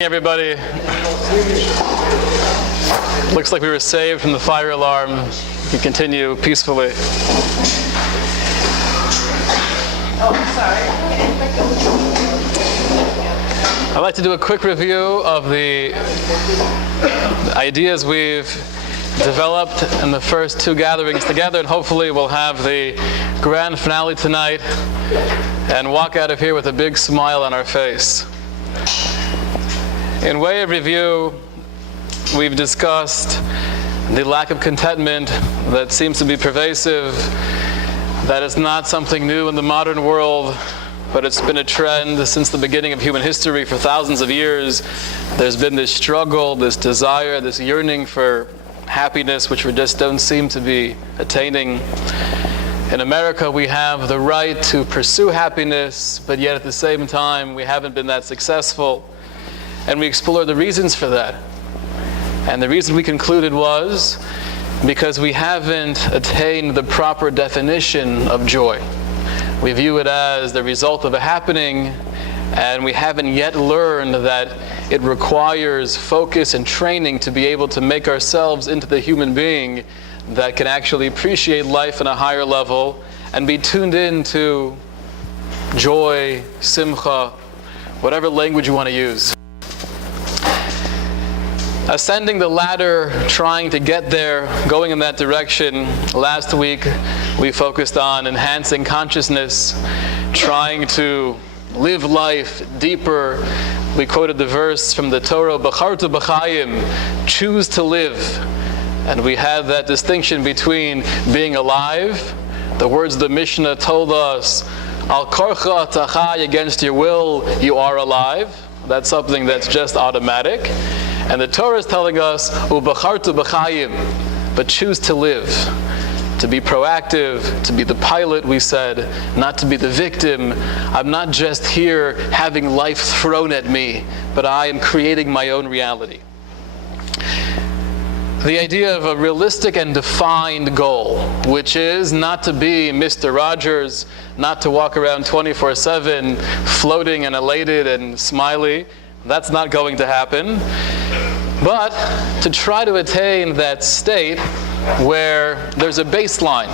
Everybody, looks like we were saved from the fire alarm. We continue peacefully. I'd like to do a quick review of the ideas we've developed in the first two gatherings together, and hopefully we'll have the grand finale tonight and walk out of here with a big smile on our face. In way of review, we've discussed the lack of contentment that seems to be pervasive, that is not something new in the modern world, but it's been a trend since the beginning of human history for thousands of years. There's been this struggle, this desire, this yearning for happiness, which we just don't seem to be attaining. In America, we have the right to pursue happiness, but yet at the same time, we haven't been that successful. And we explored the reasons for that. And the reason we concluded was because we haven't attained the proper definition of joy. We view it as the result of a happening, and we haven't yet learned that it requires focus and training to be able to make ourselves into the human being that can actually appreciate life on a higher level and be tuned into joy, simcha, whatever language you want to use. Ascending the ladder, trying to get there, going in that direction. Last week, we focused on enhancing consciousness, trying to live life deeper. We quoted the verse from the Torah, "B'chartu b'chayim," choose to live. And we had that distinction between being alive. The words of the Mishnah told us, "Al korcha tachai," against your will, you are alive. That's something that's just automatic. And the Torah is telling us, "Ubachartu b'chayim," but choose to live, to be proactive, to be the pilot, we said, not to be the victim. I'm not just here having life thrown at me, but I am creating my own reality. The idea of a realistic and defined goal, which is not to be Mr. Rogers, not to walk around 24/7 floating and elated and smiley. That's not going to happen. But to try to attain that state where there's a baseline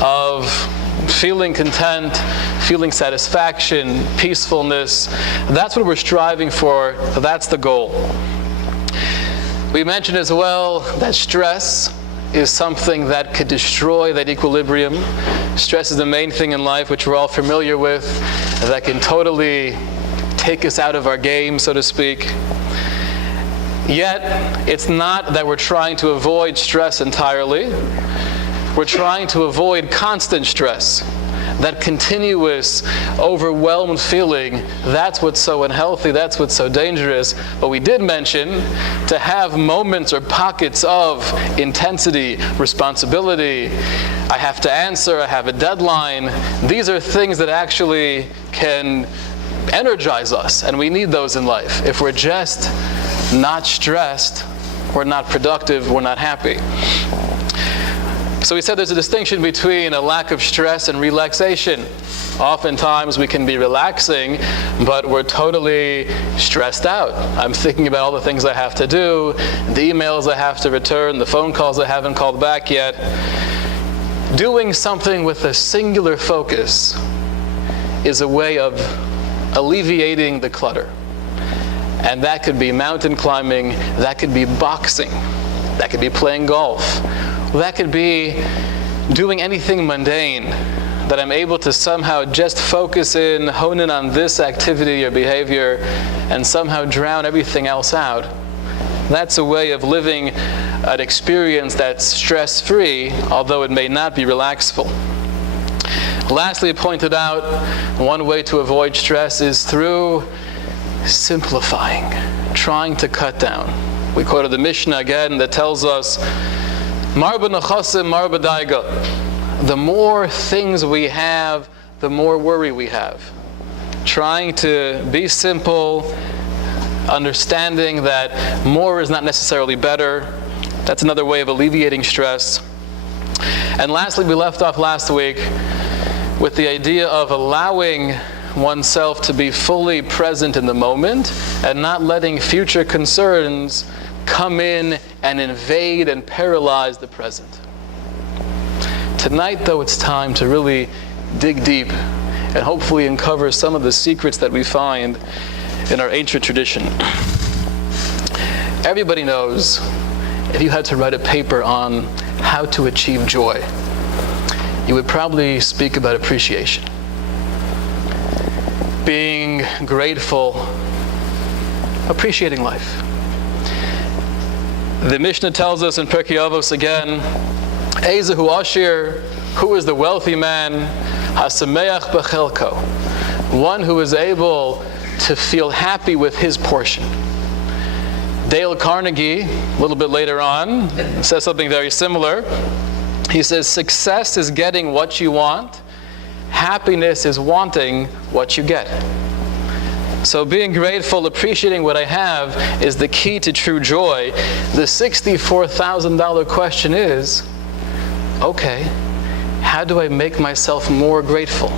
of feeling content, feeling satisfaction, peacefulness, that's what we're striving for. That's the goal. We mentioned as well that stress is something that could destroy that equilibrium. Stress is the main thing in life, which we're all familiar with, that can totally take us out of our game, so to speak. Yet, it's not that we're trying to avoid stress entirely. We're trying to avoid constant stress. That continuous, overwhelmed feeling, that's what's so unhealthy, that's what's so dangerous. But we did mention to have moments or pockets of intensity, responsibility. I have to answer, I have a deadline. These are things that actually can energize us, and we need those in life. If we're just not stressed, we're not productive, we're not happy. So we said there's a distinction between a lack of stress and relaxation. Oftentimes we can be relaxing, but we're totally stressed out. I'm thinking about all the things I have to do, the emails I have to return, the phone calls I haven't called back yet. Doing something with a singular focus is a way of alleviating the clutter. And that could be mountain climbing, that could be boxing, that could be playing golf, that could be doing anything mundane that I'm able to somehow just focus in, hone in on this activity or behavior, and somehow drown everything else out. That's a way of living an experience that's stress-free, although it may not be relaxful. Lastly, I pointed out one way to avoid stress is through simplifying, trying to cut down. We quoted the Mishnah again that tells us, Marba nechasim, marba daiga. The more things we have, the more worry we have. Trying to be simple, understanding that more is not necessarily better. That's another way of alleviating stress. And lastly, we left off last week with the idea of allowing oneself to be fully present in the moment and not letting future concerns come in and invade and paralyze the present. Tonight, though, it's time to really dig deep and hopefully uncover some of the secrets that we find in our ancient tradition. Everybody knows, if you had to write a paper on how to achieve joy, you would probably speak about appreciation. Being grateful, appreciating life. The Mishnah tells us in Pirkei Avos again, Ezehu Ashir, who is the wealthy man, Hasameach B'chelko, one who is able to feel happy with his portion. Dale Carnegie, a little bit later on, says something very similar. He says, success is getting what you want. Happiness is wanting what you get. So being grateful, appreciating what I have, is the key to true joy. The $64,000 question is, okay, how do I make myself more grateful?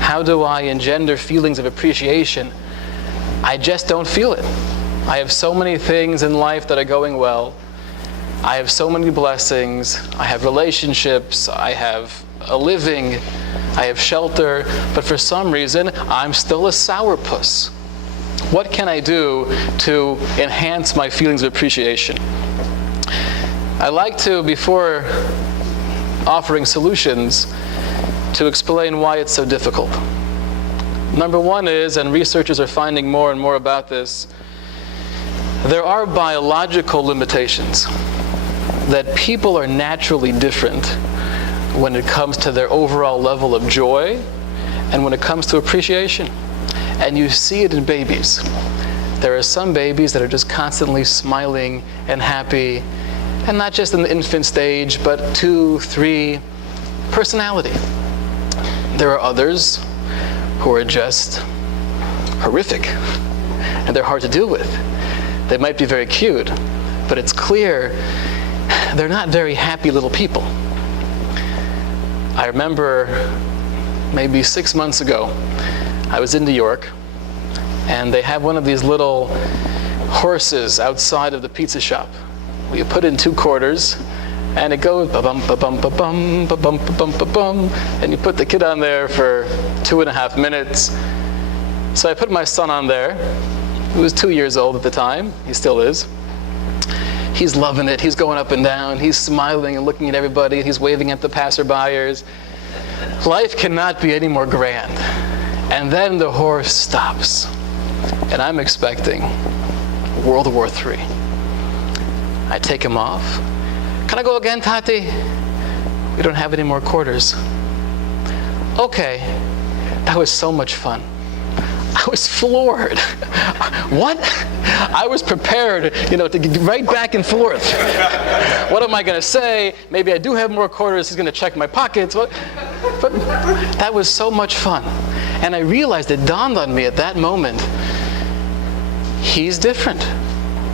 How do I engender feelings of appreciation? I just don't feel it. I have so many things in life that are going well. I have so many blessings. I have relationships. I have a living. I have shelter. But for some reason, I'm still a sourpuss. What can I do to enhance my feelings of appreciation? I like to, before offering solutions, to explain why it's so difficult. Number one is, and researchers are finding more and more about this, there are biological limitations that people are naturally different when it comes to their overall level of joy and when it comes to appreciation. And you see it in babies. There are some babies that are just constantly smiling and happy, and not just in the infant stage, but 2, 3, personality. There are others who are just horrific, and they're hard to deal with. They might be very cute, but it's clear they're not very happy little people. I remember maybe 6 months ago, I was in New York, and they have one of these little horses outside of the pizza shop. You put in 2 quarters, and it goes ba-bum, ba-bum, ba-bum, ba-bum, ba-bum, ba-bum, and you put the kid on there for 2.5 minutes. So I put my son on there. He was 2 years old at the time. He still is. He's loving it. He's going up and down. He's smiling and looking at everybody. He's waving at the passerbyers. Life cannot be any more grand. And then the horse stops. And I'm expecting World War III. I take him off. Can I go again, Tati? We don't have any more quarters. Okay. That was so much fun. I was floored. What? I was prepared, to get right back and forth. What am I going to say? Maybe I do have more quarters. He's going to check my pockets. But that was so much fun. And I realized, it dawned on me at that moment, he's different.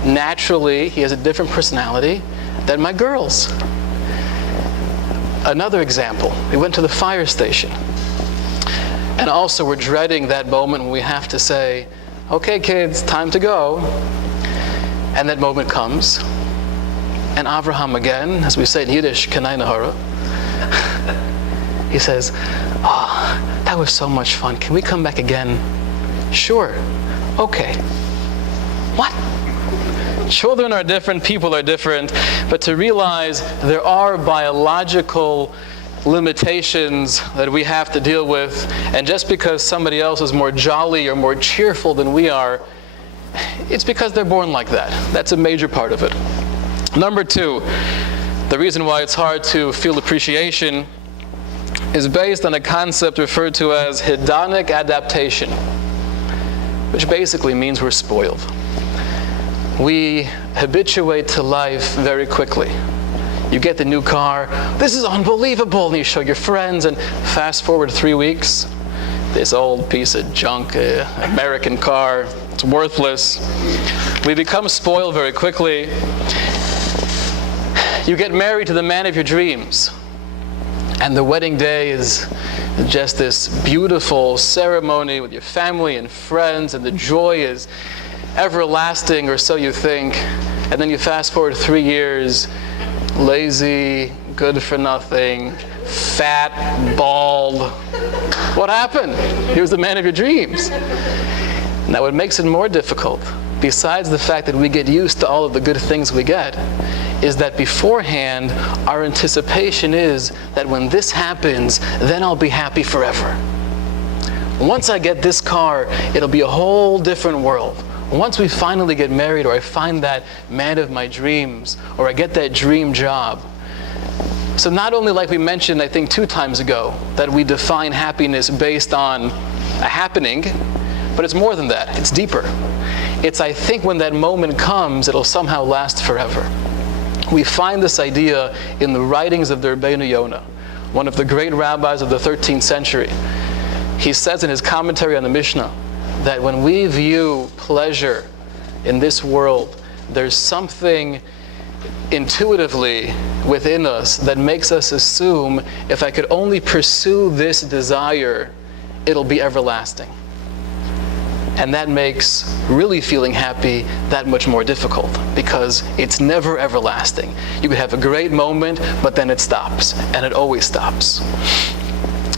Naturally, he has a different personality than my girls. Another example, we went to the fire station. And also we're dreading that moment when we have to say, okay kids, time to go. And that moment comes. And Avraham again, as we say in Yiddish, Kanai Nahara, he says, oh, that was so much fun. Can we come back again? Sure. Okay. What? Children are different, people are different, but to realize there are biological limitations that we have to deal with, and just because somebody else is more jolly or more cheerful than we are, it's because they're born like that. That's a major part of it. Number two, the reason why it's hard to feel appreciation is based on a concept referred to as hedonic adaptation, which basically means we're spoiled. We habituate to life very quickly. You get the new car, this is unbelievable, and you show your friends, and fast forward 3 weeks, this old piece of junk, American car, it's worthless. We become spoiled very quickly. You get married to the man of your dreams. And the wedding day is just this beautiful ceremony with your family and friends, and the joy is everlasting, or so you think. And then you fast forward 3 years, lazy, good for nothing, fat, bald. What happened? He was the man of your dreams. Now, what makes it more difficult, besides the fact that we get used to all of the good things we get, is that beforehand, our anticipation is that when this happens, then I'll be happy forever. Once I get this car, it'll be a whole different world. Once we finally get married, or I find that man of my dreams, or I get that dream job. So not only, like we mentioned, I think 2 times ago, that we define happiness based on a happening, but it's more than that. It's deeper. It's, I think, when that moment comes, it'll somehow last forever. We find this idea in the writings of the Rabbi Yonah, one of the great rabbis of the 13th century. He says in his commentary on the Mishnah that when we view pleasure in this world, there's something intuitively within us that makes us assume if I could only pursue this desire, it'll be everlasting. And that makes really feeling happy that much more difficult, because it's never everlasting. You could have a great moment, but then it stops, and it always stops.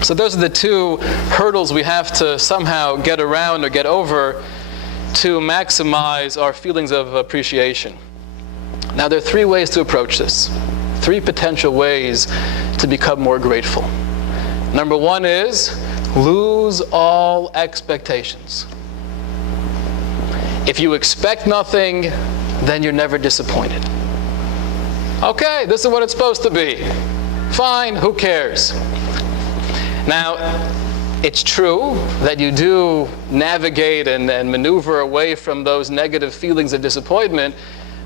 So those are the 2 hurdles we have to somehow get around or get over to maximize our feelings of appreciation. Now, there are 3 ways to approach this, 3 potential ways to become more grateful. Number 1 is lose all expectations. If you expect nothing, then you're never disappointed. Okay, this is what it's supposed to be. Fine, who cares? Now, it's true that you do navigate and maneuver away from those negative feelings of disappointment,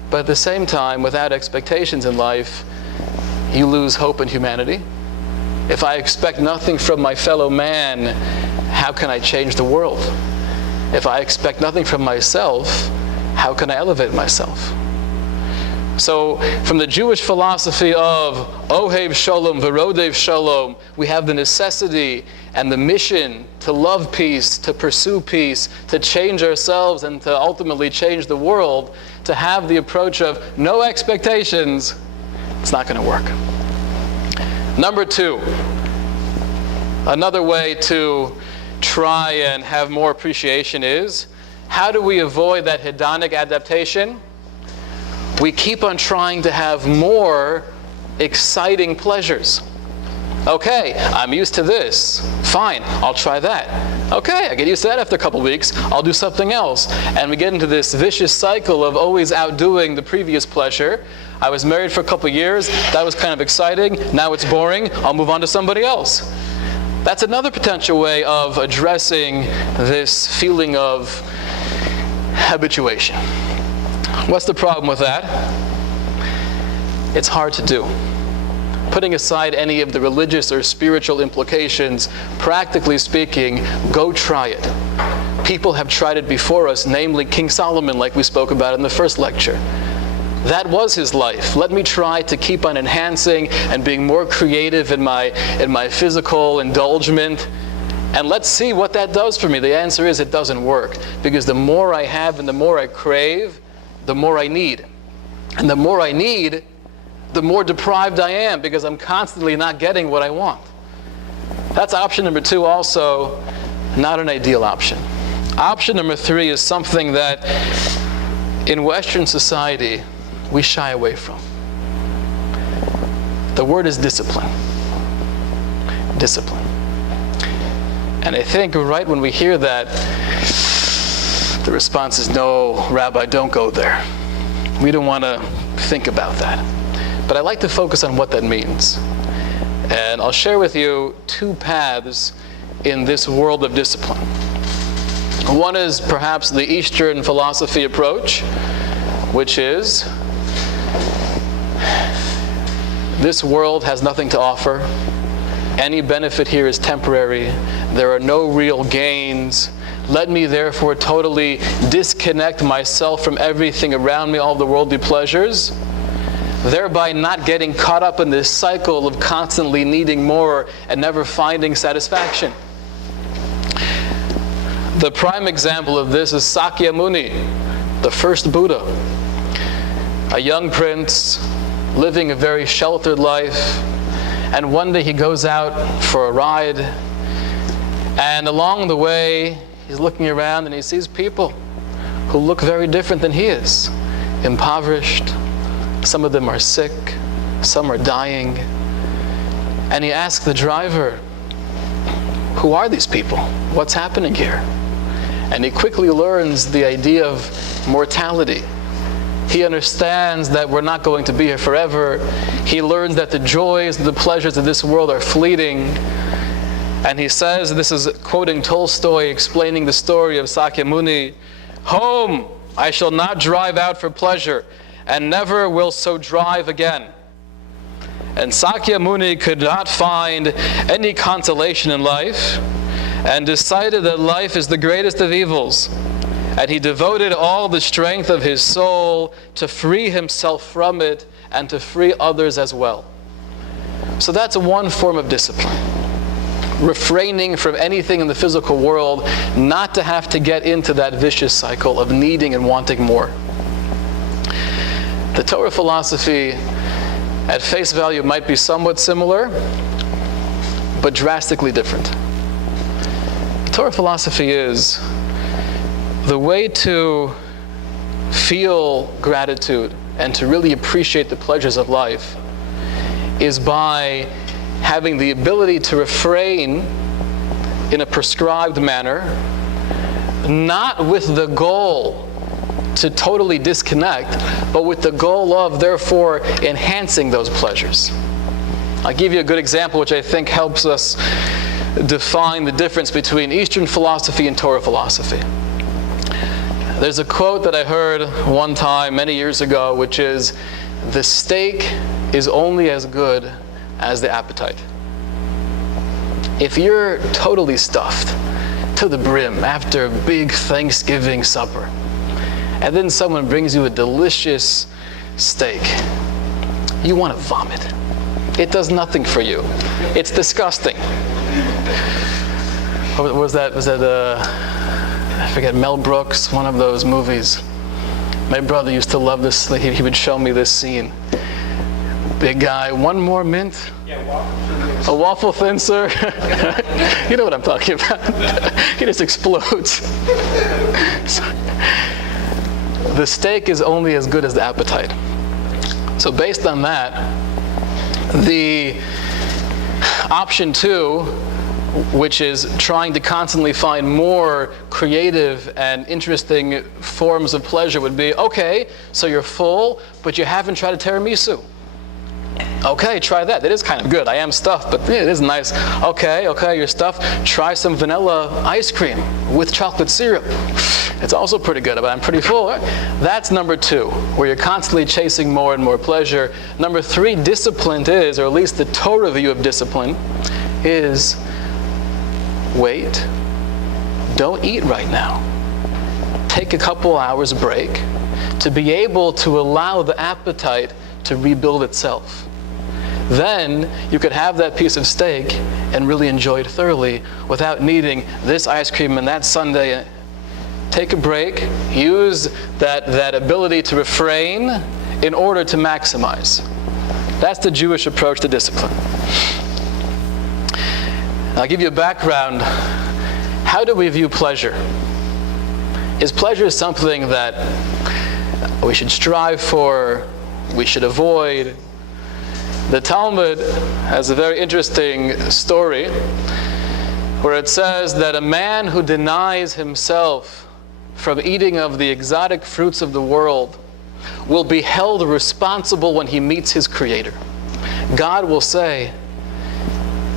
but at the same time, without expectations in life, you lose hope in humanity. If I expect nothing from my fellow man, how can I change the world? If I expect nothing from myself, how can I elevate myself? So from the Jewish philosophy of Ohev Shalom, Verodev Shalom, we have the necessity and the mission to love peace, to pursue peace, to change ourselves, and to ultimately change the world, to have the approach of no expectations. It's not going to work. Number 2, another way to try and have more appreciation is, how do we avoid that hedonic adaptation? We keep on trying to have more exciting pleasures. Okay, I'm used to this. Fine, I'll try that. Okay, I get used to that after a couple weeks. I'll do something else. And we get into this vicious cycle of always outdoing the previous pleasure. I was married for a couple years. That was kind of exciting. Now it's boring. I'll move on to somebody else. That's another potential way of addressing this feeling of habituation. What's the problem with that? It's hard to do. Putting aside any of the religious or spiritual implications, practically speaking, go try it. People have tried it before us, namely King Solomon, like we spoke about in the first lecture. That was his life. Let me try to keep on enhancing and being more creative in my physical indulgence, and let's see what that does for me. The answer is it doesn't work, because the more I have and the more I crave, the more I need. And the more I need, the more deprived I am, because I'm constantly not getting what I want. That's option number 2, also not an ideal option. Option number 3 is something that in Western society we shy away from. The word is discipline. Discipline. And I think right when we hear that, the response is, no, Rabbi, don't go there. We don't want to think about that. But I like to focus on what that means. And I'll share with you 2 paths in this world of discipline. One is perhaps the Eastern philosophy approach, which is, this world has nothing to offer. Any benefit here is temporary. There are no real gains. Let me therefore totally disconnect myself from everything around me, all the worldly pleasures. thereby not getting caught up in this cycle of constantly needing more and never finding satisfaction. The prime example of this is Sakya Muni, the first Buddha, a young prince living a very sheltered life, and one day he goes out for a ride, and along the way he's looking around and he sees people who look very different than he is, impoverished. Some of them are sick, some are dying, and he asks the driver, who are these people? What's happening here? And he quickly learns the idea of mortality. He understands that we're not going to be here forever. He learns that the joys, the pleasures of this world are fleeting. And he says, this is quoting Tolstoy, explaining the story of Sakya Muni, "Home I shall not drive out for pleasure, and never will so drive again." And Sakya Muni could not find any consolation in life, and decided that life is the greatest of evils. And he devoted all the strength of his soul to free himself from it and to free others as well. So that's one form of discipline. Refraining from anything in the physical world, not to have to get into that vicious cycle of needing and wanting more. The Torah philosophy, at face value, might be somewhat similar, but drastically different. Torah philosophy is the way to feel gratitude and to really appreciate the pleasures of life is by having the ability to refrain in a prescribed manner, not with the goal to totally disconnect, but with the goal of, therefore, enhancing those pleasures. I'll give you a good example which I think helps us define the difference between Eastern philosophy and Torah philosophy. There's a quote that I heard one time many years ago, which is, "The steak is only as good as the appetite." If you're totally stuffed to the brim after a big Thanksgiving supper, and then someone brings you a delicious steak, you want to vomit. It does nothing for you. It's disgusting. What was that? I forget, Mel Brooks, one of those movies. My brother used to love this. He would show me this scene. Big guy, one more mint? Yeah, waffle. A waffle thin, sir? You know what I'm talking about. He just explodes. The steak is only as good as the appetite. So based on that, the option 2, which is trying to constantly find more creative and interesting forms of pleasure, would be, okay, so you're full, but you haven't tried a tiramisu. Okay, try that. That is kind of good. I am stuffed, but it is nice. Okay, you're stuffed. Try some vanilla ice cream with chocolate syrup. It's also pretty good, but I'm pretty full. That's number 2, where you're constantly chasing more and more pleasure. Number 3, discipline is, or at least the Torah view of discipline, is wait, don't eat right now. Take a couple hours break to be able to allow the appetite to rebuild itself. Then you could have that piece of steak and really enjoy it thoroughly without needing this ice cream and that sundae. Take a break, use that ability to refrain in order to maximize. That's the Jewish approach to discipline. I'll give you a background. How do we view pleasure? Is pleasure something that we should strive for, we should avoid? The Talmud has a very interesting story where it says that a man who denies himself from eating of the exotic fruits of the world will be held responsible when he meets his Creator. God will say,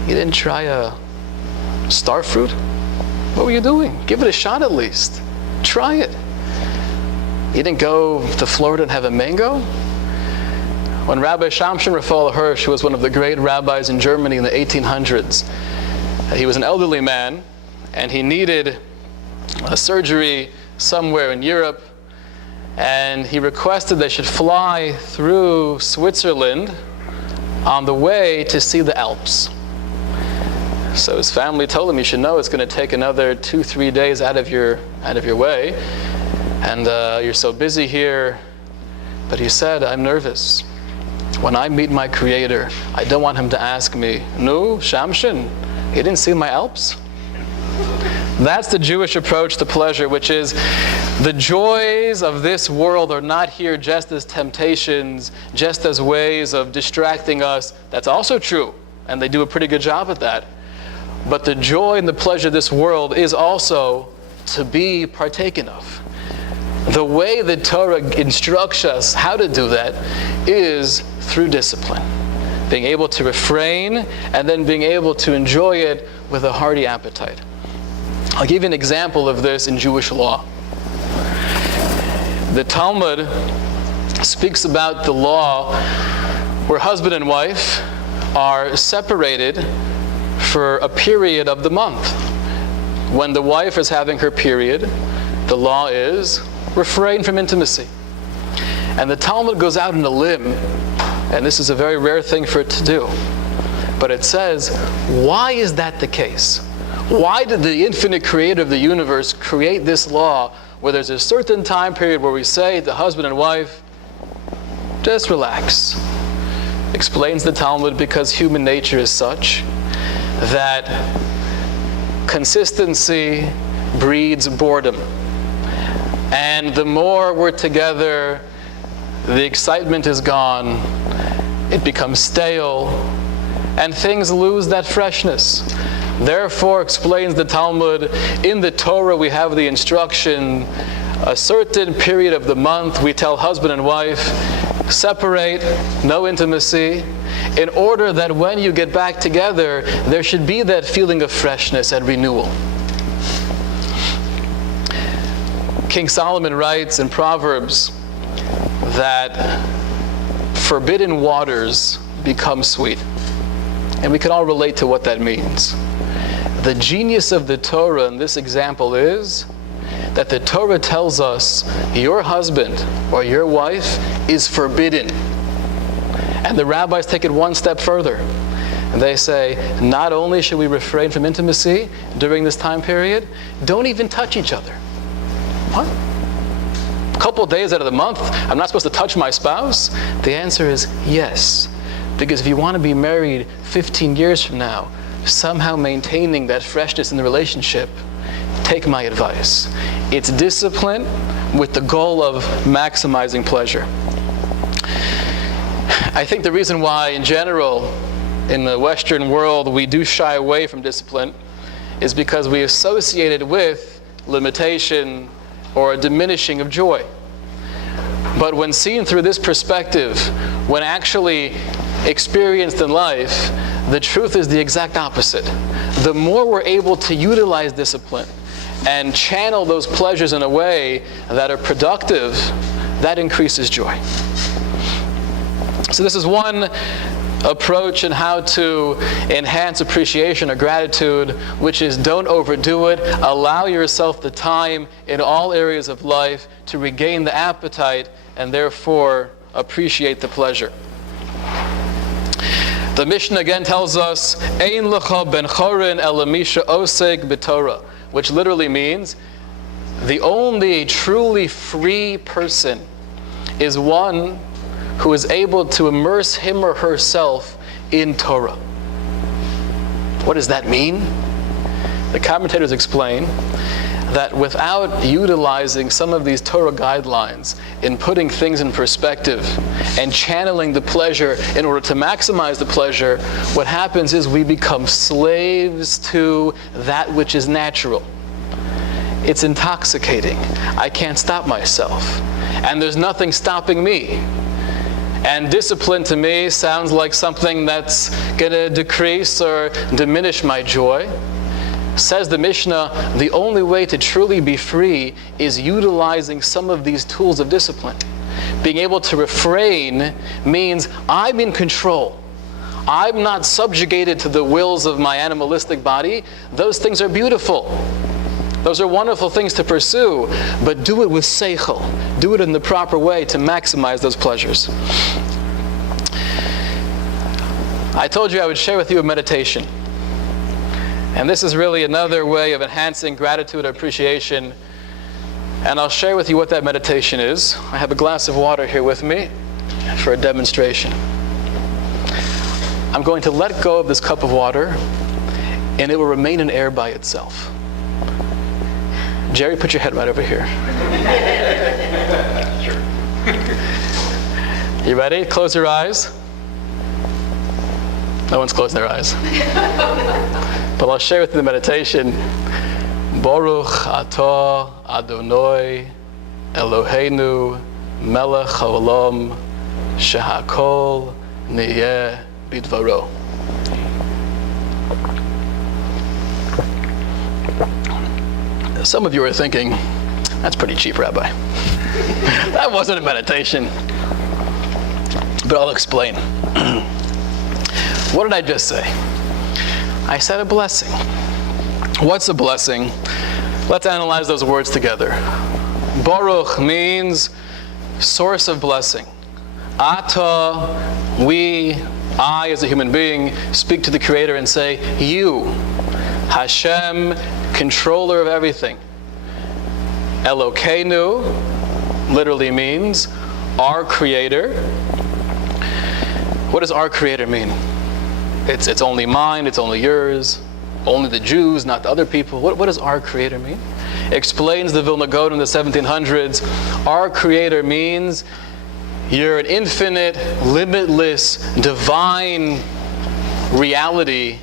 "You didn't try a star fruit? What were you doing? Give it a shot at least. Try it. You didn't go to Florida and have a mango?" When Rabbi Shamshon Raphael Hirsch, who was one of the great rabbis in Germany in the 1800s, he was an elderly man, and he needed a surgery somewhere in Europe, and he requested they should fly through Switzerland on the way to see the Alps. So his family told him, you should know it's going to take another 2-3 days out of your way, and you're so busy here. But he said, I'm nervous. When I meet my Creator, I don't want him to ask me, "No, Shamshin, you didn't see my Alps?" That's the Jewish approach to pleasure, which is the joys of this world are not here just as temptations, just as ways of distracting us. That's also true, and they do a pretty good job at that. But the joy and the pleasure of this world is also to be partaken of. The way the Torah instructs us how to do that is through discipline. Being able to refrain and then being able to enjoy it with a hearty appetite. I'll give you an example of this in Jewish law. The Talmud speaks about the law where husband and wife are separated for a period of the month. When the wife is having her period, the law is refrain from intimacy. And the Talmud goes out on a limb, and this is a very rare thing for it to do. But it says, why is that the case? Why did the infinite creator of the universe create this law where there's a certain time period where we say to husband and wife, just relax? Explains the Talmud, because human nature is such that consistency breeds boredom. And the more we're together, the excitement is gone, it becomes stale, and things lose that freshness. Therefore, explains the Talmud, in the Torah we have the instruction, a certain period of the month we tell husband and wife, separate, no intimacy, in order that when you get back together, there should be that feeling of freshness and renewal. King Solomon writes in Proverbs that forbidden waters become sweet. And we can all relate to what that means. The genius of the Torah in this example is that the Torah tells us your husband or your wife is forbidden. And the rabbis take it one step further. And they say, not only should we refrain from intimacy during this time period, don't even touch each other. What? A couple days out of the month, I'm not supposed to touch my spouse? The answer is yes. Because if you want to be married 15 years from now, somehow maintaining that freshness in the relationship, take my advice. It's discipline with the goal of maximizing pleasure. I think the reason why, in general, in the Western world, we do shy away from discipline is because we associate it with limitation or a diminishing of joy. But when seen through this perspective, when actually experienced in life, the truth is the exact opposite. The more we're able to utilize discipline and channel those pleasures in a way that are productive, that increases joy. So this is one approach in how to enhance appreciation or gratitude, which is don't overdo it. Allow yourself the time in all areas of life to regain the appetite and therefore appreciate the pleasure. The Mishnah again tells us, Ein lecha ben chorin elamisha osek b'Torah, which literally means the only truly free person is one who is able to immerse him or herself in Torah. What does that mean? The commentators explain that without utilizing some of these Torah guidelines in putting things in perspective and channeling the pleasure in order to maximize the pleasure, what happens is we become slaves to that which is natural. It's intoxicating. I can't stop myself. And there's nothing stopping me. And discipline to me sounds like something that's going to decrease or diminish my joy. Says the Mishnah, the only way to truly be free is utilizing some of these tools of discipline. Being able to refrain means I'm in control. I'm not subjugated to the wills of my animalistic body. Those things are beautiful. Those are wonderful things to pursue, but do it with seichel. Do it in the proper way to maximize those pleasures. I told you I would share with you a meditation. And this is really another way of enhancing gratitude and appreciation. And I'll share with you what that meditation is. I have a glass of water here with me for a demonstration. I'm going to let go of this cup of water, and it will remain in air by itself. Jerry, put your head right over here. You ready? Close your eyes. No one's closing their eyes. But I'll share with you the meditation. Baruch atah Adonai Eloheinu melech haolam shehakol niyeh bidvaro. Some of you are thinking, that's pretty cheap, Rabbi. That wasn't a meditation. But I'll explain. What did I just say? I said a blessing. What's a blessing? Let's analyze those words together. Baruch means source of blessing. Ata, I as a human being, speak to the Creator and say, you, Hashem, controller of everything. Elokeinu literally means our Creator. What does our Creator mean? It's only mine, it's only yours, only the Jews, not the other people. What does our Creator mean? Explains the Vilna Gaon in the 1700s. Our Creator means you're an infinite, limitless, divine reality,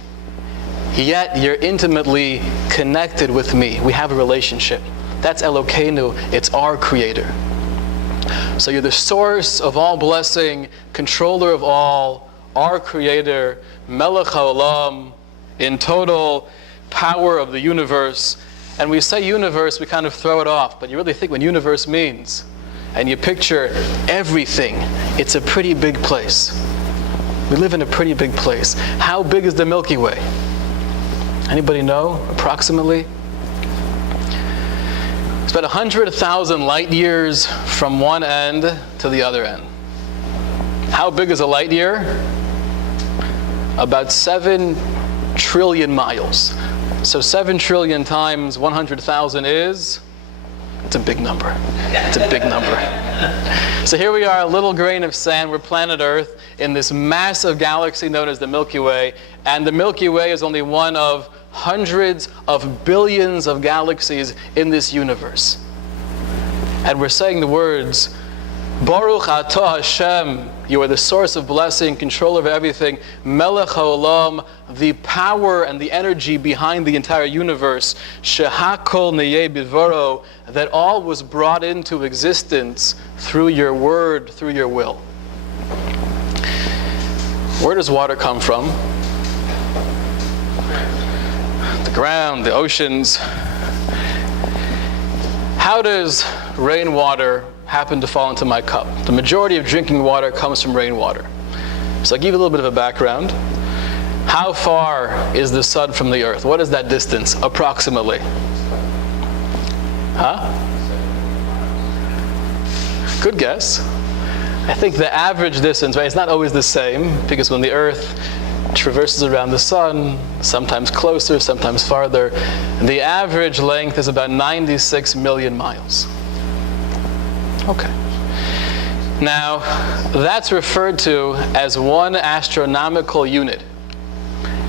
yet you're intimately connected with me. We have a relationship. That's Elokeinu. It's our Creator. So you're the source of all blessing, controller of all, our Creator, Melech HaOlam, in total power of the universe. And we say universe, we kind of throw it off, but you really think what universe means, and you picture everything, it's a pretty big place. We live in a pretty big place. How big is the Milky Way? Anybody know, approximately? It's about 100,000 light years from one end to the other end. How big is a light year? About 7 trillion miles. So 7 trillion times 100,000 is? It's a big number. It's a big number. So here we are, a little grain of sand. We're planet Earth in this massive galaxy known as the Milky Way. And the Milky Way is only one of hundreds of billions of galaxies in this universe. And we're saying the words, Baruch atah Hashem, you are the source of blessing, control of everything, Melech HaOlam, the power and the energy behind the entire universe, Shehakol niyeh bidvaro, that all was brought into existence through your word, through your will. Where does water come from? The ground, the oceans. How does rainwater happen to fall into my cup? The majority of drinking water comes from rainwater. So I'll give you a little bit of a background. How far is the sun from the earth? What is that distance, approximately? Huh? Good guess. I think the average distance, right, it's not always the same, because when the earth traverses around the sun, sometimes closer, sometimes farther, the average length is about 96 million miles. Okay. Now, that's referred to as one astronomical unit.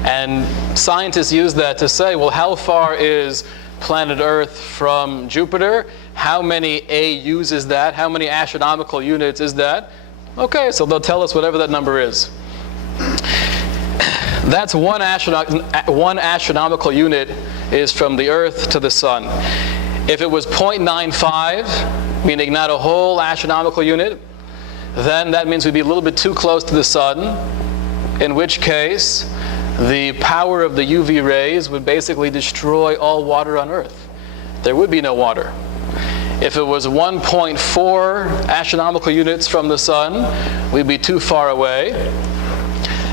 And scientists use that to say, well, how far is planet Earth from Jupiter? How many AUs is that? How many astronomical units is that? Okay, so they'll tell us whatever that number is. That's one astronomical unit is from the Earth to the Sun. If it was 0.95, meaning not a whole astronomical unit, then that means we'd be a little bit too close to the Sun, in which case the power of the UV rays would basically destroy all water on Earth. There would be no water. If it was 1.4 astronomical units from the Sun, we'd be too far away,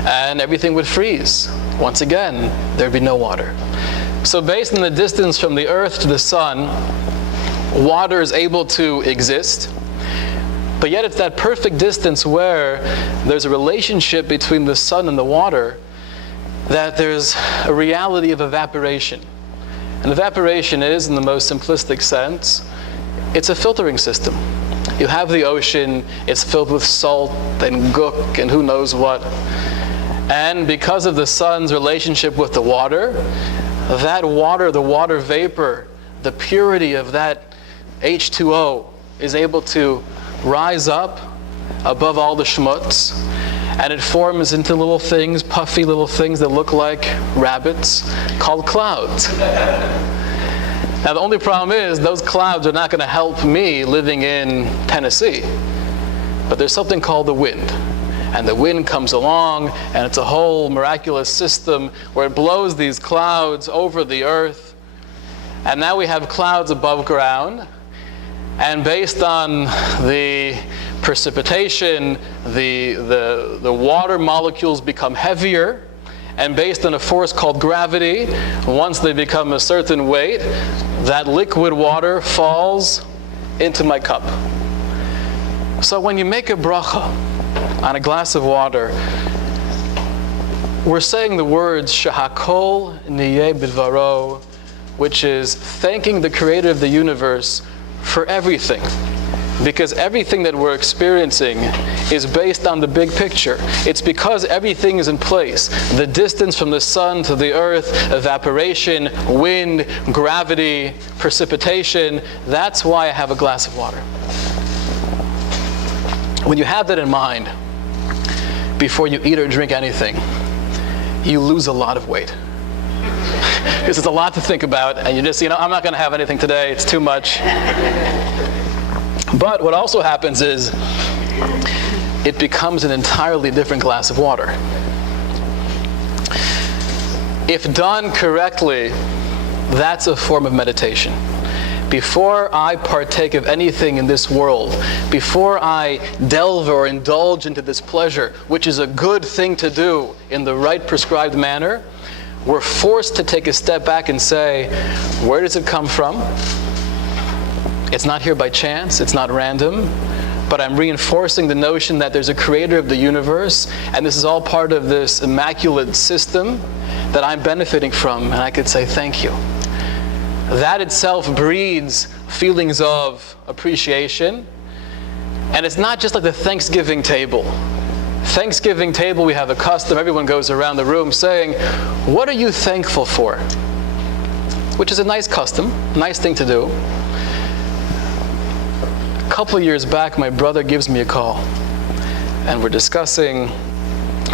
and everything would freeze. Once again, there'd be no water. So based on the distance from the earth to the sun, water is able to exist. But yet it's that perfect distance where there's a relationship between the sun and the water, that there's a reality of evaporation. And evaporation is, in the most simplistic sense, it's a filtering system. You have the ocean, it's filled with salt and gook and who knows what. And because of the sun's relationship with the water, the water vapor, the purity of that H2O is able to rise up above all the schmutz, and it forms into little things, puffy little things that look like rabbits, called clouds. Now the only problem is those clouds are not going to help me living in Tennessee. But there's something called the wind. And the wind comes along, and it's a whole miraculous system where it blows these clouds over the earth. And now we have clouds above ground. And based on the precipitation, the water molecules become heavier. And based on a force called gravity, once they become a certain weight, that liquid water falls into my cup. So when you make a bracha on a glass of water, we're saying the words Shahakol Niyeh Bidvaro, which is thanking the creator of the universe for everything. Because everything that we're experiencing is based on the big picture. It's because everything is in place. The distance from the sun to the earth, evaporation, wind, gravity, precipitation. That's why I have a glass of water. When you have that in mind, before you eat or drink anything, you lose a lot of weight. Because it's a lot to think about, and you just, I'm not going to have anything today, it's too much. But what also happens is, it becomes an entirely different glass of water. If done correctly, that's a form of meditation. Before I partake of anything in this world, before I delve or indulge into this pleasure, which is a good thing to do in the right prescribed manner, we're forced to take a step back and say, where does it come from? It's not here by chance, it's not random, but I'm reinforcing the notion that there's a creator of the universe, and this is all part of this immaculate system that I'm benefiting from, and I could say thank you. That itself breeds feelings of appreciation. And it's not just like the Thanksgiving table. Thanksgiving table, we have a custom, everyone goes around the room saying, what are you thankful for? Which is a nice custom, nice thing to do. A couple of years back, my brother gives me a call, and we're discussing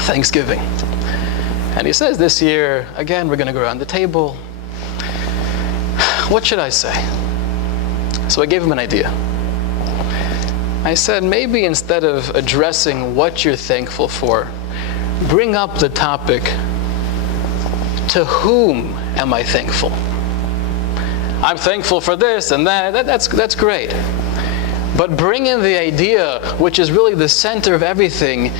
Thanksgiving. And he says, this year, again, we're going to go around the table. What should I say? So I gave him an idea. I said, maybe instead of addressing what you're thankful for, bring up the topic, to whom am I thankful? I'm thankful for this and that. That's great. But bring in the idea, which is really the center of everything,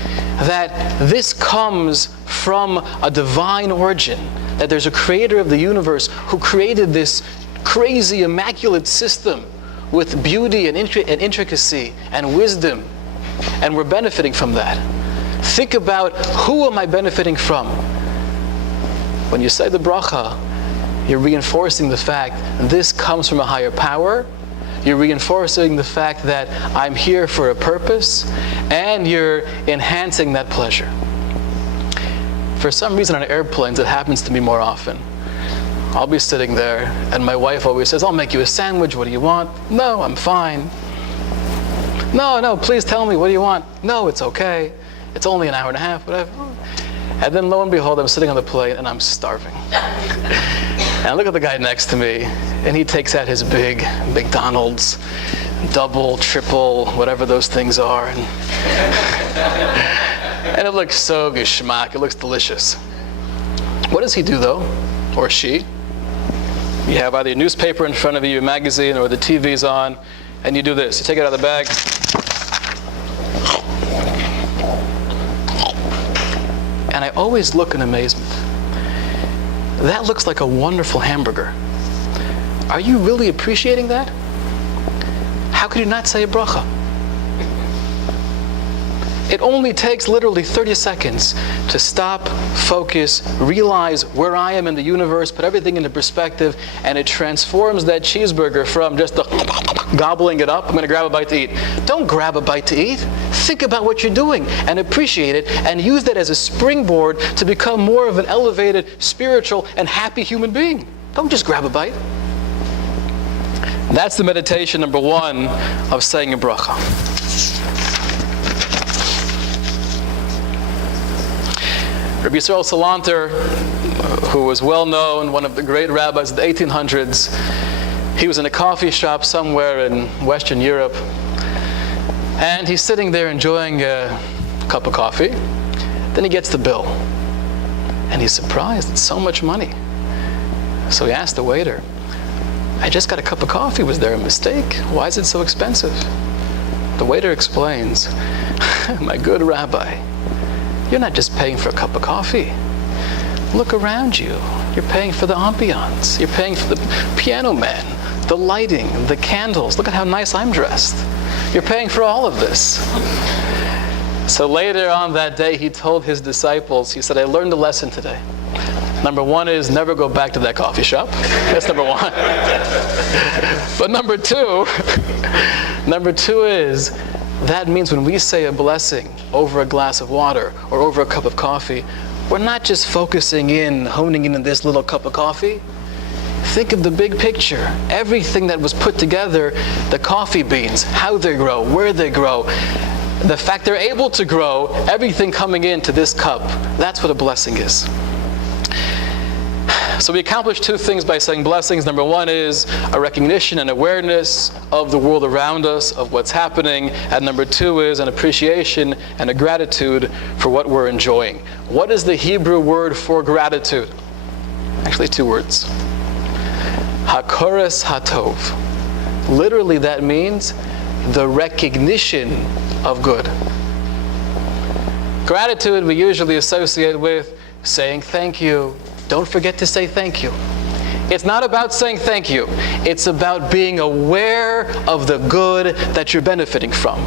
that this comes from a divine origin, that there's a creator of the universe who created this crazy, immaculate system with beauty and intricacy and wisdom, and we're benefiting from that. Think about, who am I benefiting from? When you say the bracha, you're reinforcing the fact this comes from a higher power. You're reinforcing the fact that I'm here for a purpose, and you're enhancing that pleasure. For some reason on airplanes, it happens to me more often. I'll be sitting there, and my wife always says, I'll make you a sandwich, what do you want? No, I'm fine. No, please tell me, what do you want? No, it's okay. It's only an hour and a half, whatever. And then lo and behold, I'm sitting on the plane, and I'm starving. And I look at the guy next to me, and he takes out his big McDonald's, double, triple, whatever those things are. And it looks so geschmack, it looks delicious. What does he do though, or she? You have either a newspaper in front of you, a magazine, or the TV's on, and you do this. You take it out of the bag. And I always look in amazement. that looks like a wonderful hamburger. Are you really appreciating that? How could you not say a bracha? It only takes literally 30 seconds to stop, focus, realize where I am in the universe, put everything into perspective, and it transforms that cheeseburger from just the gobbling it up, I'm going to grab a bite to eat. Don't grab a bite to eat. Think about what you're doing and appreciate it, and use that as a springboard to become more of an elevated, spiritual, and happy human being. Don't just grab a bite. That's the meditation number one of saying a bracha. Rabbi Yisrael Salanter, who was well known, one of the great rabbis of the 1800s, he was in a coffee shop somewhere in Western Europe, and he's sitting there enjoying a cup of coffee. Then he gets the bill, and he's surprised it's so much money. So he asked the waiter, I just got a cup of coffee, was there a mistake? Why is it so expensive? The waiter explains, my good rabbi, you're not just paying for a cup of coffee. Look around you. You're paying for the ambiance. You're paying for the piano man, the lighting, the candles. Look at how nice I'm dressed. You're paying for all of this. So later on that day, he told his disciples, he said, I learned a lesson today. Number one is never go back to that coffee shop. That's number one. But number two is, that means when we say a blessing over a glass of water or over a cup of coffee, we're not just focusing in, honing in on this little cup of coffee. Think of the big picture. Everything that was put together, the coffee beans, how they grow, where they grow, the fact they're able to grow, everything coming into this cup. That's what a blessing is. So we accomplish two things by saying blessings. Number one is a recognition and awareness of the world around us, of what's happening. And number two is an appreciation and a gratitude for what we're enjoying. What is the Hebrew word for gratitude? Actually, two words. Hakoras hatov. Literally that means the recognition of good. Gratitude we usually associate with saying thank you. Don't forget to say thank you. It's not about saying thank you. It's about being aware of the good that you're benefiting from.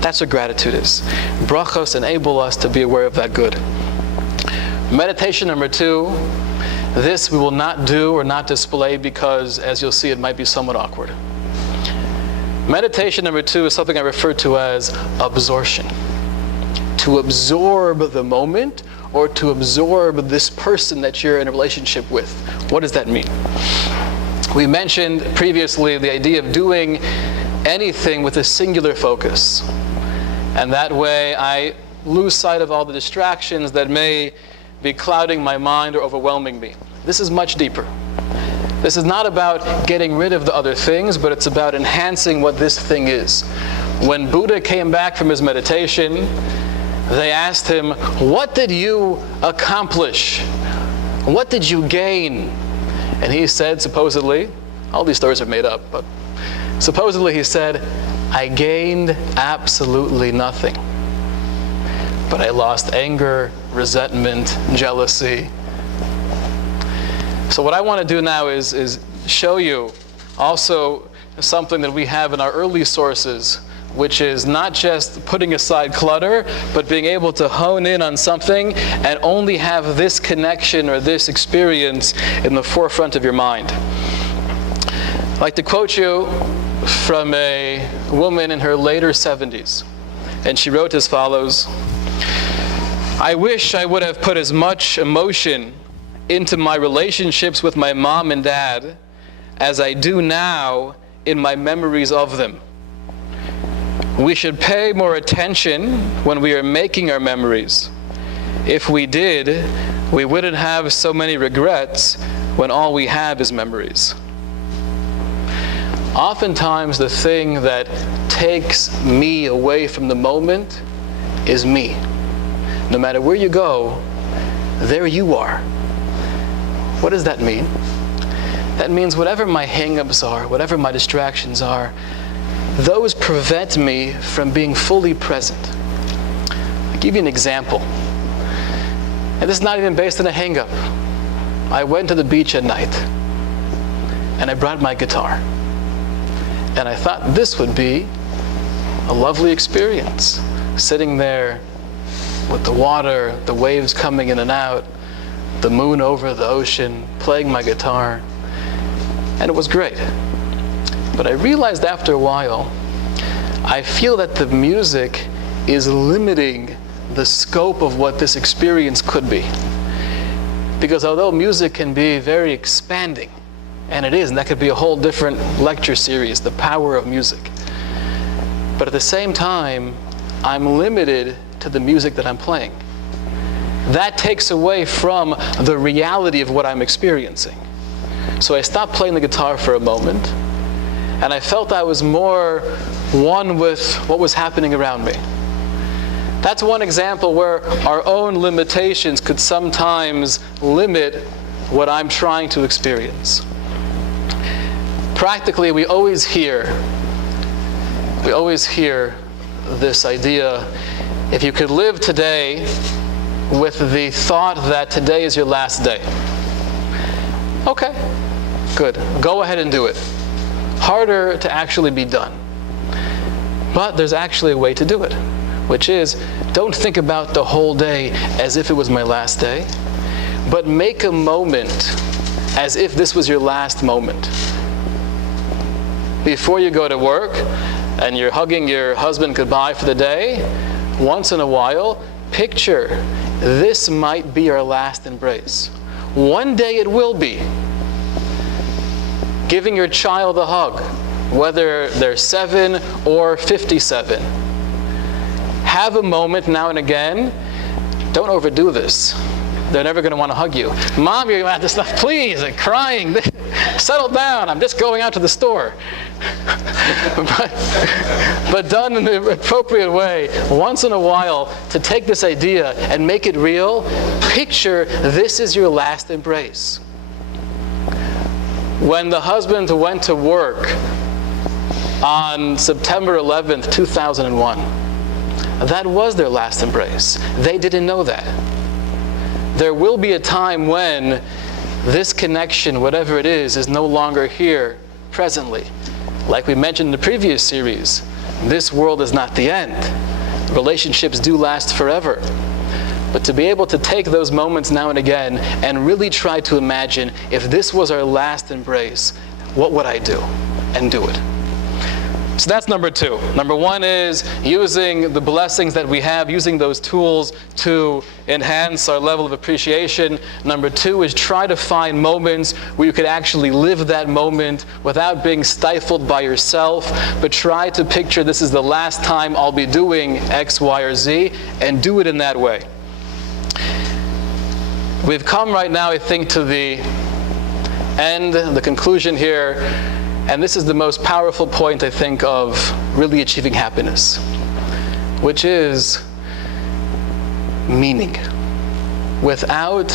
That's what gratitude is. Brachos enable us to be aware of that good. Meditation number two, this we will not do or not display because, as you'll see, it might be somewhat awkward. Meditation number two is something I refer to as absorption. To absorb the moment, or to absorb this person that you're in a relationship with. What does that mean? We mentioned previously the idea of doing anything with a singular focus. And that way I lose sight of all the distractions that may be clouding my mind or overwhelming me. This is much deeper. This is not about getting rid of the other things, but it's about enhancing what this thing is. When Buddha came back from his meditation, they asked him, what did you accomplish? What did you gain? And he said, supposedly, all these stories are made up, but supposedly he said, I gained absolutely nothing. But I lost anger, resentment, jealousy. So what I want to do now is show you also something that we have in our early sources, which is not just putting aside clutter, but being able to hone in on something and only have this connection or this experience in the forefront of your mind. I'd like to quote you from a woman in her later 70s. And she wrote as follows, I wish I would have put as much emotion into my relationships with my mom and dad as I do now in my memories of them. We should pay more attention when we are making our memories. If we did, we wouldn't have so many regrets when all we have is memories. Oftentimes, the thing that takes me away from the moment is me. No matter where you go, there you are. What does that mean? That means whatever my hang-ups are, whatever my distractions are, those prevent me from being fully present. I'll give you an example. And this is not even based on a hang-up. I went to the beach at night, and I brought my guitar. And I thought this would be a lovely experience, sitting there with the water, the waves coming in and out, the moon over the ocean, playing my guitar. And it was great. But I realized after a while, I feel that the music is limiting the scope of what this experience could be. Because although music can be very expanding, and it is, and that could be a whole different lecture series, the power of music. But at the same time, I'm limited to the music that I'm playing. That takes away from the reality of what I'm experiencing. So I stopped playing the guitar for a moment, and I felt I was more one with what was happening around me. That's one example where our own limitations could sometimes limit what I'm trying to experience. Practically, we always hear this idea, if you could live today with the thought that today is your last day. Okay, good. Go ahead and do it. Harder to actually be done. But there's actually a way to do it, which is, don't think about the whole day as if it was my last day, but make a moment as if this was your last moment. Before you go to work and you're hugging your husband goodbye for the day, once in a while, picture this might be our last embrace. One day it will be. Giving your child a hug, whether they're 7 or 57. Have a moment now and again. Don't overdo this. They're never going to want to hug you. Mom, you're going to have to stop, please, and crying. Settle down, I'm just going out to the store. but done in the appropriate way, once in a while, to take this idea and make it real, picture this is your last embrace. When the husband went to work on September 11th, 2001, that was their last embrace. They didn't know that. There will be a time when this connection, whatever it is no longer here presently. Like we mentioned in the previous series, this world is not the end. Relationships do last forever. But to be able to take those moments now and again and really try to imagine, if this was our last embrace, what would I do? And do it. So that's number 2. Number 1 is using the blessings that we have, using those tools to enhance our level of appreciation. Number 2 is try to find moments where you could actually live that moment without being stifled by yourself, but try to picture this is the last time I'll be doing X, Y, or Z, and do it in that way. We've come right now, I think, to the end, the conclusion here. And this is the most powerful point, I think, of really achieving happiness, which is meaning. Without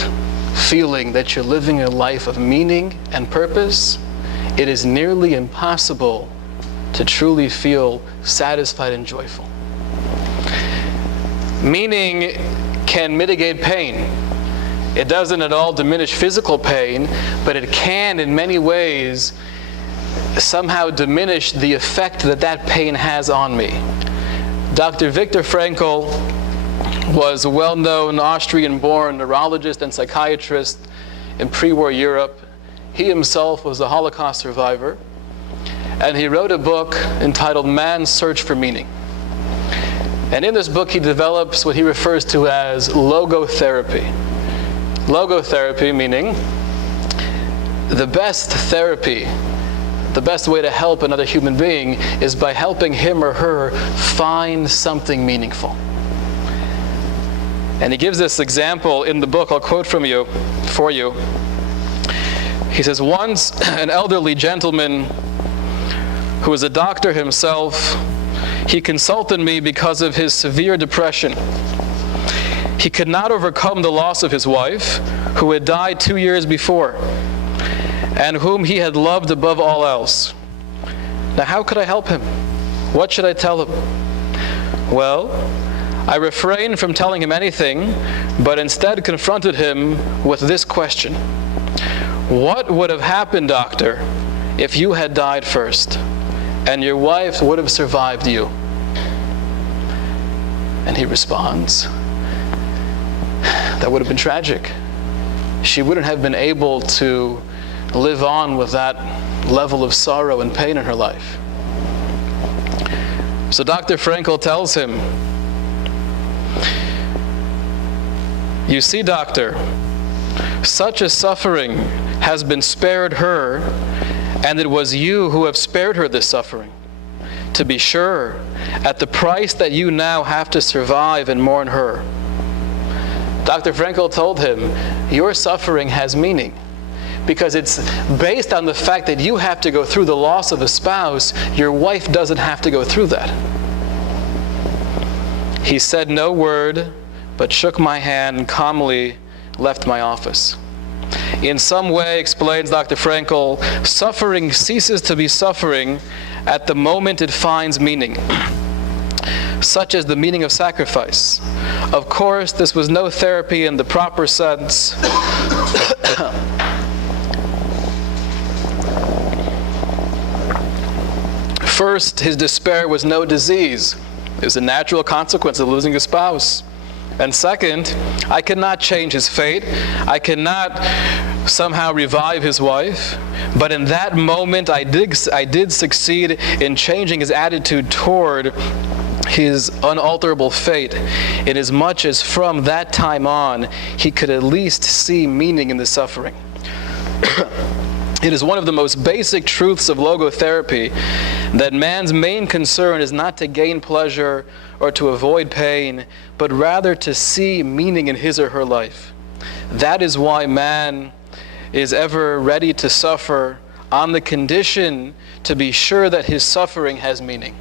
feeling that you're living a life of meaning and purpose, it is nearly impossible to truly feel satisfied and joyful. Meaning can mitigate pain. It doesn't at all diminish physical pain, but it can, in many ways, somehow diminish the effect that that pain has on me. Dr. Viktor Frankl was a well-known Austrian-born neurologist and psychiatrist in pre-war Europe. He himself was a Holocaust survivor, and he wrote a book entitled Man's Search for Meaning. And in this book he develops what he refers to as logotherapy. Logotherapy meaning the best therapy, the best way to help another human being is by helping him or her find something meaningful. And he gives this example in the book. I'll quote for you. He says, once an elderly gentleman who was a doctor himself, he consulted me because of his severe depression. He could not overcome the loss of his wife, who had died 2 years before, and whom he had loved above all else. Now, how could I help him? What should I tell him? Well, I refrained from telling him anything, but instead confronted him with this question. What would have happened, doctor, if you had died first and your wife would have survived you? And he responds, that would have been tragic. She wouldn't have been able to live on with that level of sorrow and pain in her life. So Dr. Frankel tells him, you see, doctor, such a suffering has been spared her, and it was you who have spared her this suffering. To be sure, at the price that you now have to survive and mourn her. Dr. Frankel told him, your suffering has meaning, because it's based on the fact that you have to go through the loss of a spouse. Your wife doesn't have to go through that. He said no word, but shook my hand and calmly left my office. In some way, explains Dr. Frankel, suffering ceases to be suffering at the moment it finds meaning, such as the meaning of sacrifice. Of course, this was no therapy in the proper sense. First, his despair was no disease. It was a natural consequence of losing a spouse. And second, I cannot change his fate. I cannot somehow revive his wife. But in that moment, I did succeed in changing his attitude toward his unalterable fate, inasmuch as from that time on, he could at least see meaning in the suffering. It is one of the most basic truths of logotherapy that man's main concern is not to gain pleasure or to avoid pain, but rather to see meaning in his or her life. That is why man is ever ready to suffer on the condition to be sure that his suffering has meaning.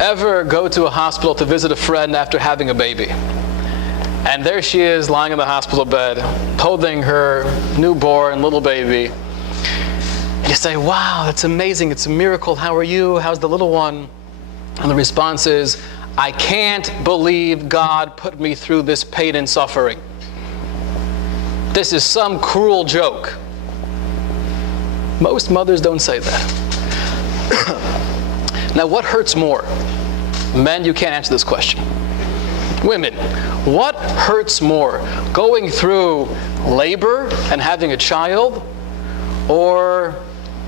Ever go to a hospital to visit a friend after having a baby? And there she is lying in the hospital bed, holding her newborn little baby. You say, wow, that's amazing, it's a miracle, how are you, how's the little one? And the response is, I can't believe God put me through this pain and suffering. This is some cruel joke. Most mothers don't say that. Now, what hurts more? Men, you can't answer this question. Women, what hurts more? Going through labor and having a child, or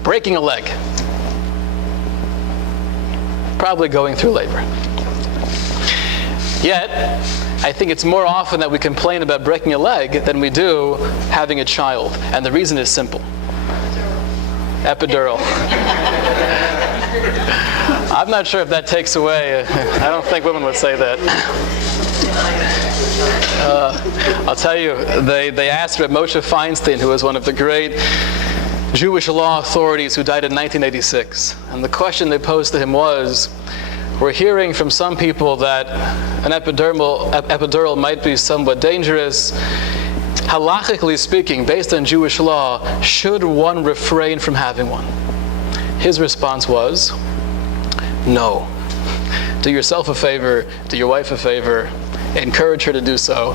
breaking a leg? Probably going through labor. Yet, I think it's more often that we complain about breaking a leg than we do having a child. And the reason is simple. Epidural. I'm not sure if that takes away. I don't think women would say that. I'll tell you, they asked Rabbi Moshe Feinstein, who was one of the great Jewish law authorities who died in 1986. And the question they posed to him was, we're hearing from some people that an epidural might be somewhat dangerous. Halachically speaking, based on Jewish law, should one refrain from having one? His response was, no. Do yourself a favor, do your wife a favor, encourage her to do so.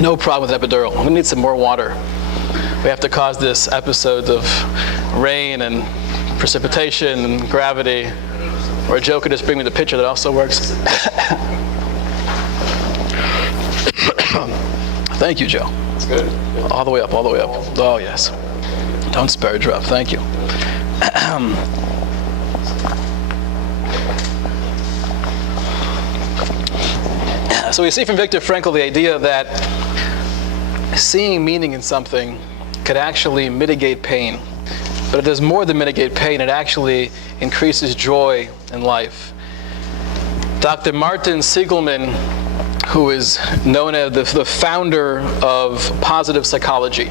No problem with epidural. I'm going to need some more water. We have to cause this episode of rain and precipitation and gravity. Or a joke could just bring me the picture that also works. Thank you, Joe. That's good. All the way up, all the way up. Oh, yes. Don't spare a drop. Thank you. So we see from Viktor Frankl the idea that seeing meaning in something could actually mitigate pain. But it does more than mitigate pain. It actually increases joy in life. Dr. Martin Seligman, who is known as the founder of positive psychology.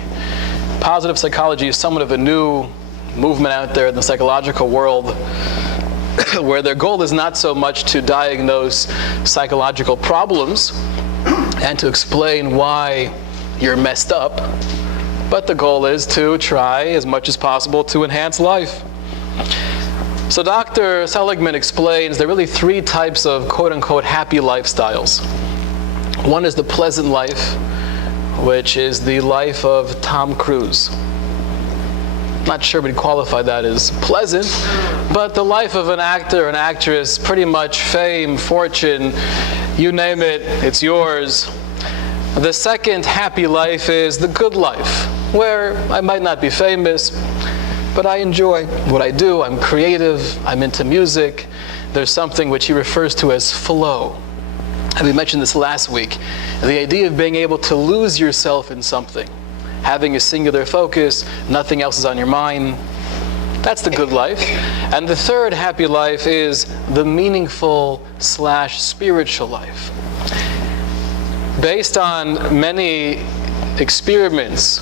Positive psychology is somewhat of a new movement out there in the psychological world where their goal is not so much to diagnose psychological problems and to explain why you're messed up, but the goal is to try as much as possible to enhance life. So Dr. Seligman explains there are really three types of quote-unquote happy lifestyles. One is the pleasant life, which is the life of Tom Cruise. Not sure we'd qualify that as pleasant, but the life of an actor, an actress, pretty much fame, fortune, you name it, it's yours. The second happy life is the good life, where I might not be famous, but I enjoy what I do. I'm creative, I'm into music. There's something which he refers to as flow. And we mentioned this last week. The idea of being able to lose yourself in something, having a singular focus, nothing else is on your mind. That's the good life. And the third happy life is the meaningful / spiritual life. Based on many experiments,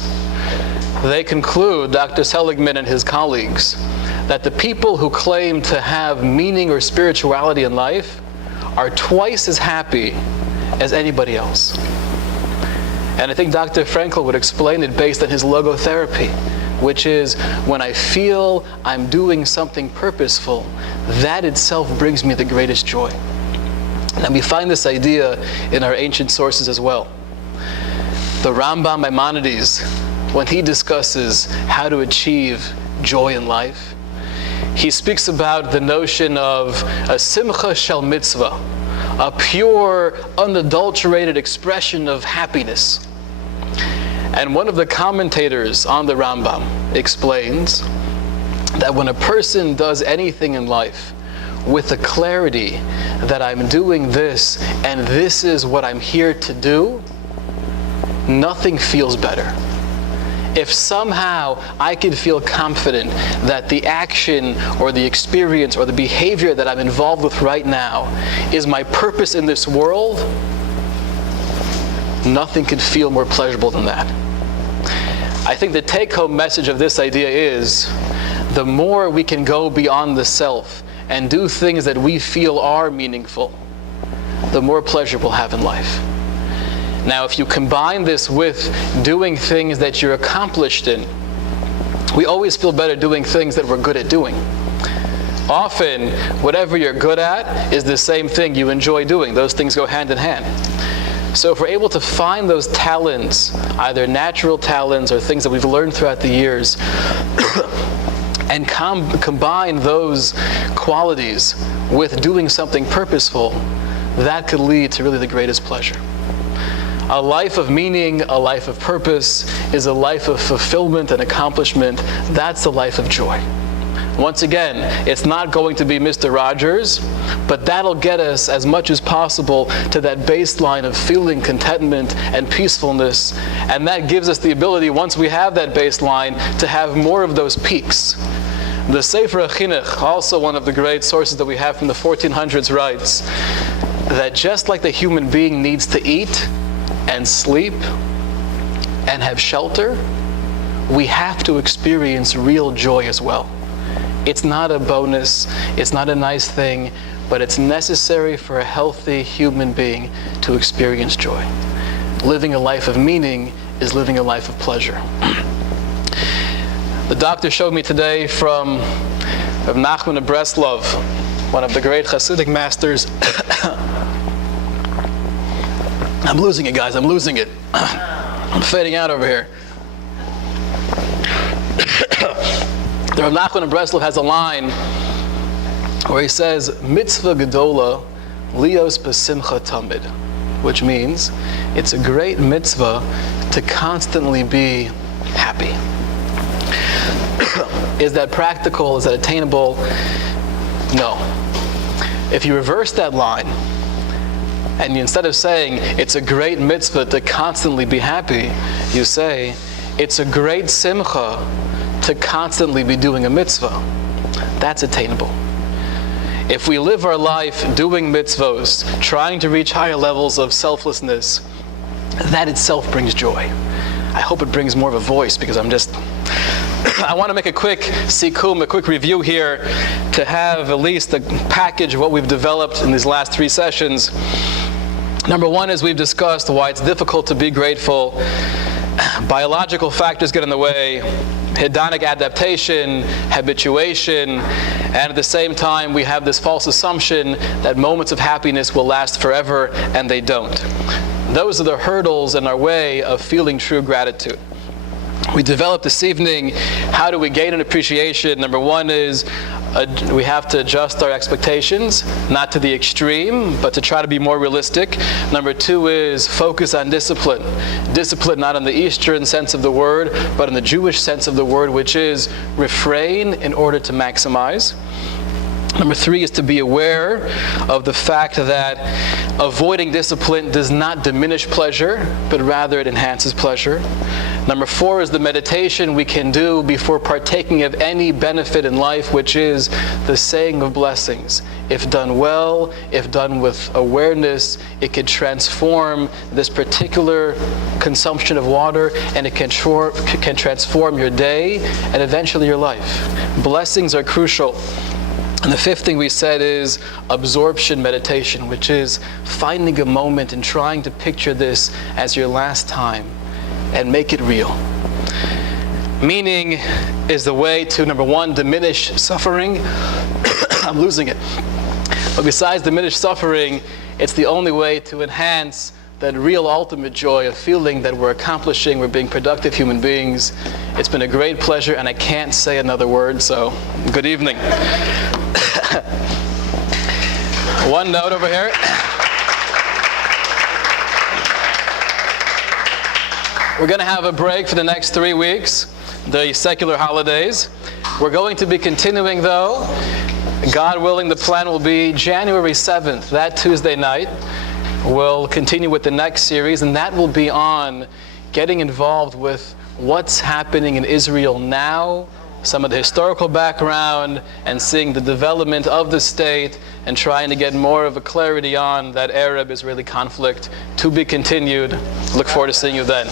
they conclude, Dr. Seligman and his colleagues, that the people who claim to have meaning or spirituality in life are twice as happy as anybody else. And I think Dr. Frankl would explain it based on his logotherapy, which is when I feel I'm doing something purposeful, that itself brings me the greatest joy. And we find this idea in our ancient sources as well. The Rambam Maimonides, when he discusses how to achieve joy in life, he speaks about the notion of a simcha shel mitzvah, a pure, unadulterated expression of happiness. And one of the commentators on the Rambam explains that when a person does anything in life with the clarity that I'm doing this and this is what I'm here to do, nothing feels better. If somehow I could feel confident that the action or the experience or the behavior that I'm involved with right now is my purpose in this world, nothing could feel more pleasurable than that. I think the take-home message of this idea is the more we can go beyond the self and do things that we feel are meaningful, the more pleasure we'll have in life. Now, if you combine this with doing things that you're accomplished in, we always feel better doing things that we're good at doing. Often, whatever you're good at is the same thing you enjoy doing. Those things go hand in hand. So if we're able to find those talents, either natural talents or things that we've learned throughout the years, and combine those qualities with doing something purposeful, that could lead to really the greatest pleasure. A life of meaning, a life of purpose, is a life of fulfillment and accomplishment. That's the life of joy. Once again, it's not going to be Mr. Rogers, but that'll get us as much as possible to that baseline of feeling contentment and peacefulness. And that gives us the ability, once we have that baseline, to have more of those peaks. The Sefer HaChinuch, also one of the great sources that we have from the 1400s, writes that just like the human being needs to eat and sleep and have shelter, we have to experience real joy as well. It's not a bonus, it's not a nice thing, but it's necessary for a healthy human being to experience joy. Living a life of meaning is living a life of pleasure. The doctor showed me today from Rav Nachman of Breslov, one of the great Hasidic masters. I'm losing it, guys, I'm losing it. I'm fading out over here. The Rav Nachman of Breslov has a line where he says, Mitzvah gedola lios besimcha tamid, which means it's a great mitzvah to constantly be happy. Is that practical? Is that attainable? No. If you reverse that line, and instead of saying it's a great mitzvah to constantly be happy, you say it's a great simcha to constantly be doing a mitzvah. That's attainable. If we live our life doing mitzvos, trying to reach higher levels of selflessness, that itself brings joy. I hope it brings more of a voice, because I want to make a quick sikum, a quick review here, to have at least a package of what we've developed in these last 3 sessions. Number one is we've discussed why it's difficult to be grateful. Biological factors get in the way, hedonic adaptation, habituation, and at the same time we have this false assumption that moments of happiness will last forever, and they don't. Those are the hurdles in our way of feeling true gratitude. We developed this evening, how do we gain an appreciation? Number one is we have to adjust our expectations, not to the extreme, but to try to be more realistic. Number two is focus on discipline. Discipline not in the Eastern sense of the word, but in the Jewish sense of the word, which is refrain in order to maximize. Number three is to be aware of the fact that avoiding discipline does not diminish pleasure, but rather it enhances pleasure. Number four is the meditation we can do before partaking of any benefit in life, which is the saying of blessings. If done well, if done with awareness, it can transform this particular consumption of water, and it can transform your day and eventually your life. Blessings are crucial. And the fifth thing we said is absorption meditation, which is finding a moment and trying to picture this as your last time and make it real. Meaning is the way to, number one, diminish suffering. I'm losing it. But besides diminish suffering, it's the only way to enhance that real ultimate joy of feeling that we're accomplishing, we're being productive human beings. It's been a great pleasure, and I can't say another word, so good evening. One note over here. We're going to have a break for the next 3 weeks, the secular holidays. We're going to be continuing, though. God willing, the plan will be January 7th, that Tuesday night. We'll continue with the next series, and that will be on getting involved with what's happening in Israel now, some of the historical background, and seeing the development of the state, and trying to get more of a clarity on that Arab-Israeli conflict. To be continued. Look forward to seeing you then.